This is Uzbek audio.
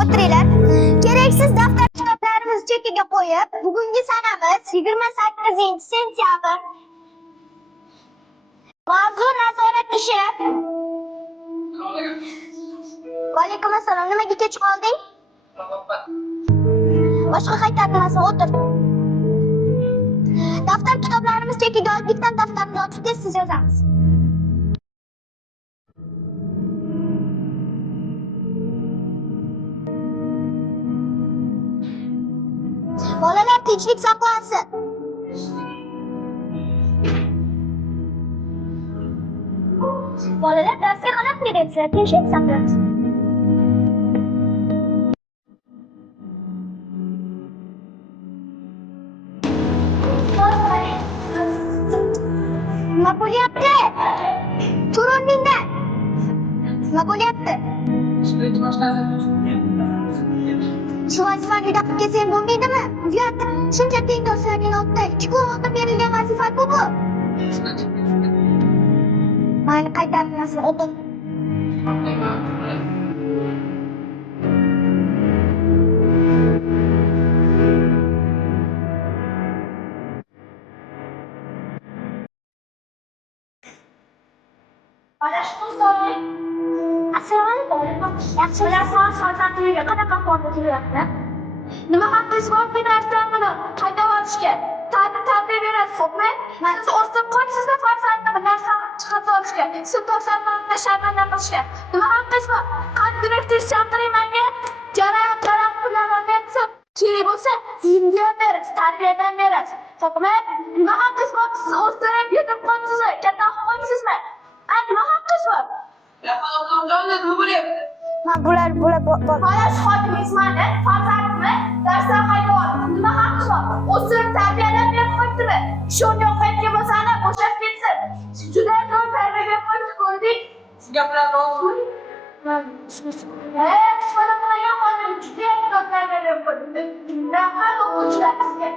O'tiringlar. Keraksiz daftar kitoblarimizni chekkaga qo'yib, bugungi sanamiz 28-sentyabr. Mavzu nazorat ishi. Vaalaykum assalom. Nimaga kech qolding? Boshqa qaytarmasdan o'tir. Daftar kitoblarimiz chekkaga olib, bitta daftarni ochib tez yozamiz. Bolalar tinchlik saqlansin. Bolalar darsga qarab keryapsizlar, tinchlik saqlansin. Nima bo'lyapti? Tur o'rningdan. Nima bo'lyapti? Shu vazifani uyda qilib kelsang bo'lmaydimi? Uyat, shuncha tengdoshlarning oldida 2 kun o'tib berilgan vazifa bu. Mayli, qaytarmasin, o'tir. Assalomu alaykum. Yaxshimisizlar? Farzandimga qanaqa forma kelyapti? Nima haqqingiz bor bu narsani qaytib olishga? Ta'til berasizmi? Siz o'rtab qo'ysizlar farzandni bir narsani chiqarib olishga. Siz to'xtatmamda sharmanda qilishga. Nima haqqingiz bor? Qani direktor chaqirib menga jarayon pullarini bersa, kerak bo'lsa, yilga berasiz, tarbiyadan berasiz. To'g'rimi? Nima haqqingiz bor? Siz o'rtab yetib qo'ysizlar, katta qo'ysizlar. Nima haqqingiz bor? Bular Xolos hokimizmanda farzandimni darsdan qaytib oldi. Nima haqqi bor? O'stirib tarbiyalab berib qo'ydimi? Shuni o'qiyotgan bo'lsani bo'shab ketsin. Juda ko'p tarbiya qo'yib ko'rdik. Gaplar to'g'ri. Mana bunaqa xonim juda ko'p tarbiya berib qo'ydi. Nima o'quvchilar sizga?